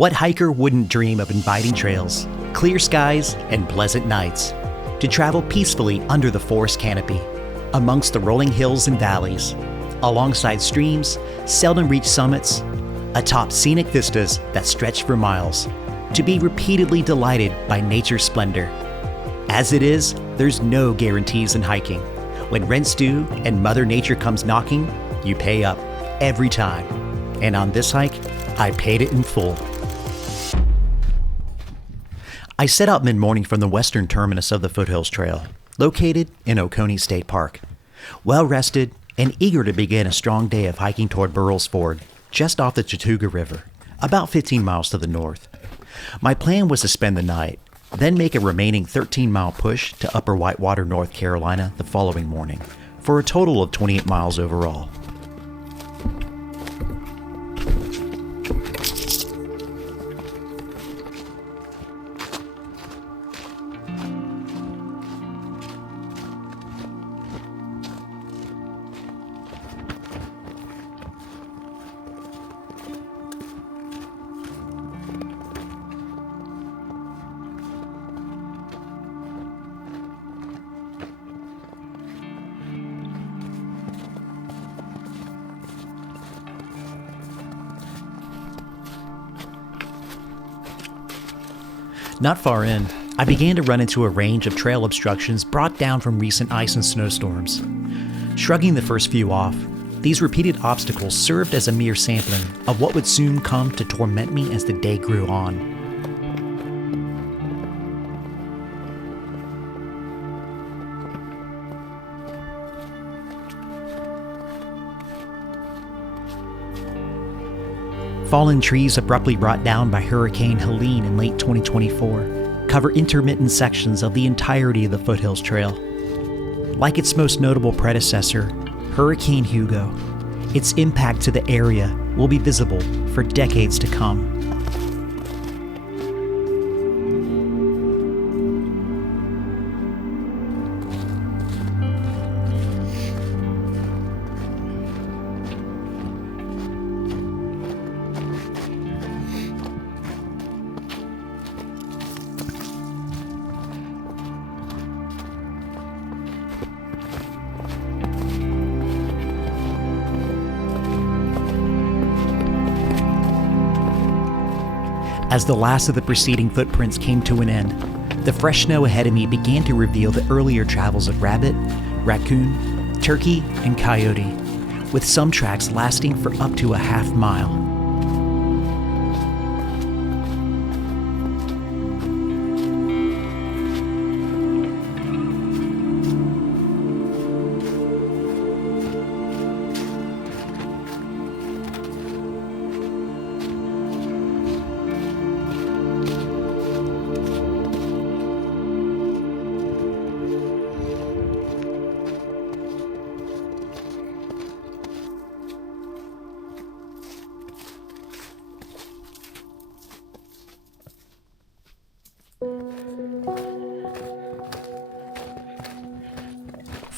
What hiker wouldn't dream of inviting trails, clear skies, and pleasant nights? To travel peacefully under the forest canopy, amongst the rolling hills and valleys, alongside streams, seldom reached summits, atop scenic vistas that stretch for miles, to be repeatedly delighted by nature's splendor. As it is, there's no guarantees in hiking. When rent's due and Mother Nature comes knocking, you pay up every time. And on this hike, I paid it in full. I set out mid-morning from the western terminus of the Foothills Trail, located in Oconee State Park. Well-rested and eager to begin a strong day of hiking toward Burrell's Ford, just off the Chattooga River, about 15 miles to the north. My plan was to spend the night, then make a remaining 13-mile push to Upper Whitewater, North Carolina the following morning, for a total of 28 miles overall. Not far in, I began to run into a range of trail obstructions brought down from recent ice and snowstorms. Shrugging the first few off, these repeated obstacles served as a mere sampling of what would soon come to torment me as the day grew on. Fallen trees abruptly brought down by Hurricane Helene in late 2024 cover intermittent sections of the entirety of the Foothills Trail. Like its most notable predecessor, Hurricane Hugo, its impact to the area will be visible for decades to come. As the last of the preceding footprints came to an end, the fresh snow ahead of me began to reveal the earlier travels of rabbit, raccoon, turkey, and coyote, with some tracks lasting for up to a half mile.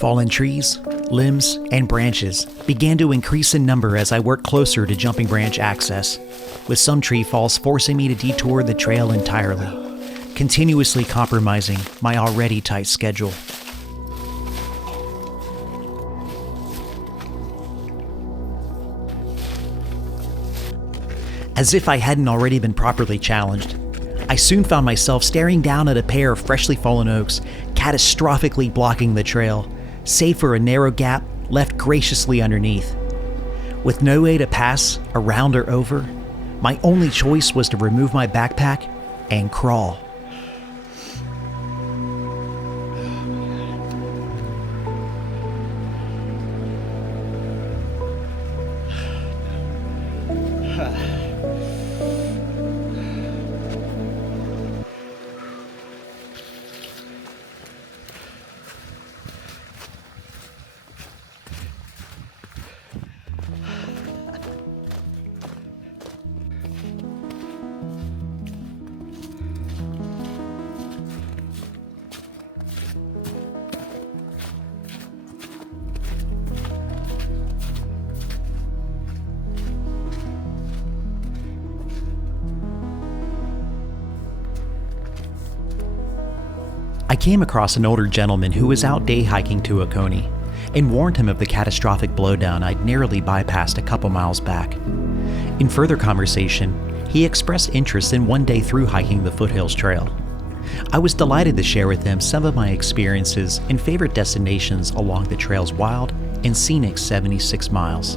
Fallen trees, limbs, and branches began to increase in number as I worked closer to jumping branch access, with some tree falls forcing me to detour the trail entirely, continuously compromising my already tight schedule. As if I hadn't already been properly challenged, I soon found myself staring down at a pair of freshly fallen oaks, catastrophically blocking the trail, save for a narrow gap left graciously underneath. With no way to pass, around or over, my only choice was to remove my backpack and crawl. I came across an older gentleman who was out day hiking to Oconee and warned him of the catastrophic blowdown I'd narrowly bypassed a couple miles back. In further conversation, he expressed interest in one day through hiking the Foothills Trail. I was delighted to share with him some of my experiences and favorite destinations along the trail's wild and scenic 76 miles.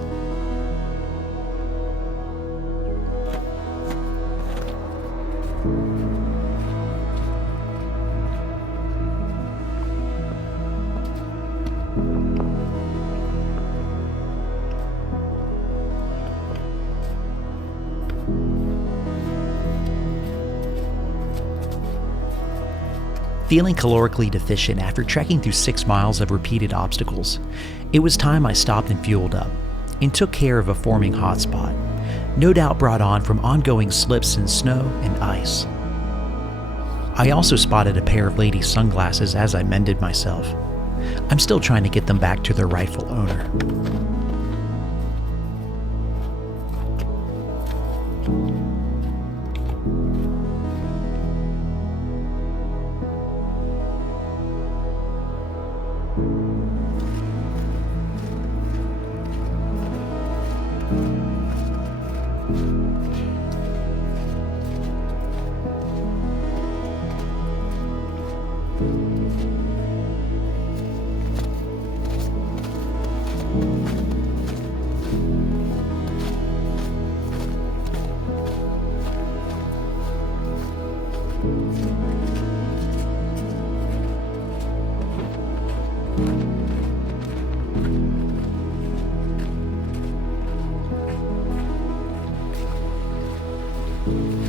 Feeling calorically deficient after trekking through 6 miles of repeated obstacles, it was time I stopped and fueled up, and took care of a forming hotspot, no doubt brought on from ongoing slips in snow and ice. I also spotted a pair of ladies' sunglasses as I mended myself. I'm still trying to get them back to their rightful owner.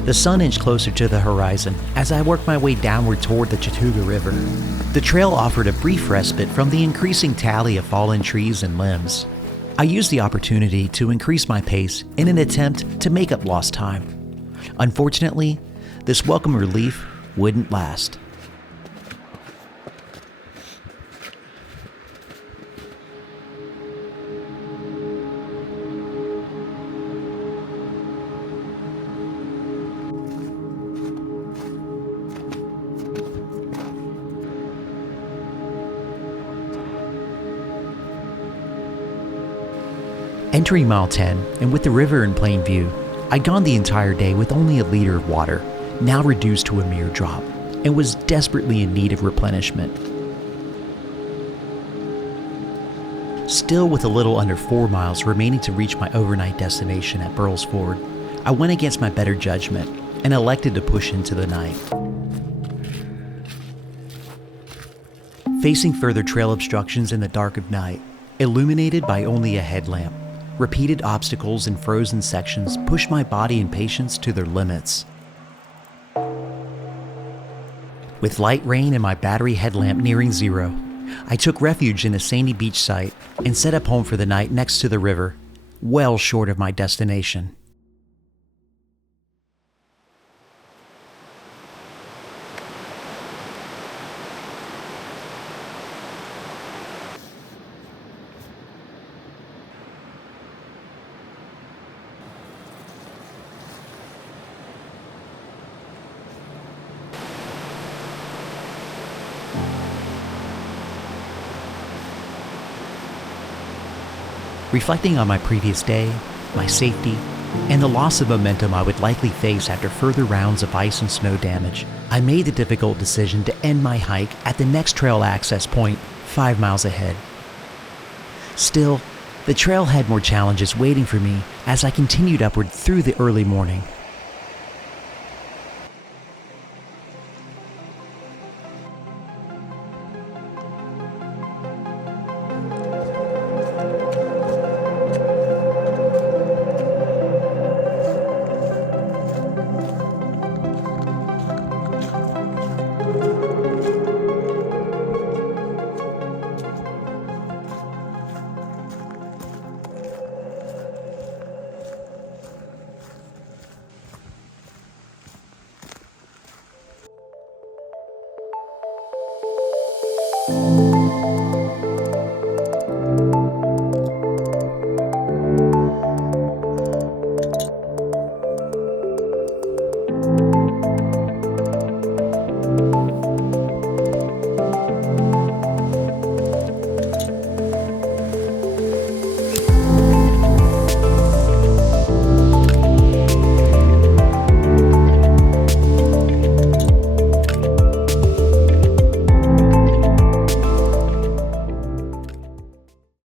The sun inched closer to the horizon as I worked my way downward toward the Chattooga River. The trail offered a brief respite from the increasing tally of fallen trees and limbs. I used the opportunity to increase my pace in an attempt to make up lost time. Unfortunately, this welcome relief wouldn't last. Entering mile 10, and with the river in plain view, I'd gone the entire day with only a liter of water, now reduced to a mere drop, and was desperately in need of replenishment. Still with a little under 4 miles remaining to reach my overnight destination at Burrell's Ford, I went against my better judgment and elected to push into the night. Facing further trail obstructions in the dark of night, illuminated by only a headlamp, repeated obstacles and frozen sections pushed my body and patience to their limits. With light rain and my battery headlamp nearing zero, I took refuge in a sandy beach site and set up home for the night next to the river, well short of my destination. Reflecting on my previous day, my safety, and the loss of momentum I would likely face after further rounds of ice and snow damage, I made the difficult decision to end my hike at the next trail access point 5 miles ahead. Still, the trail had more challenges waiting for me as I continued upward through the early morning.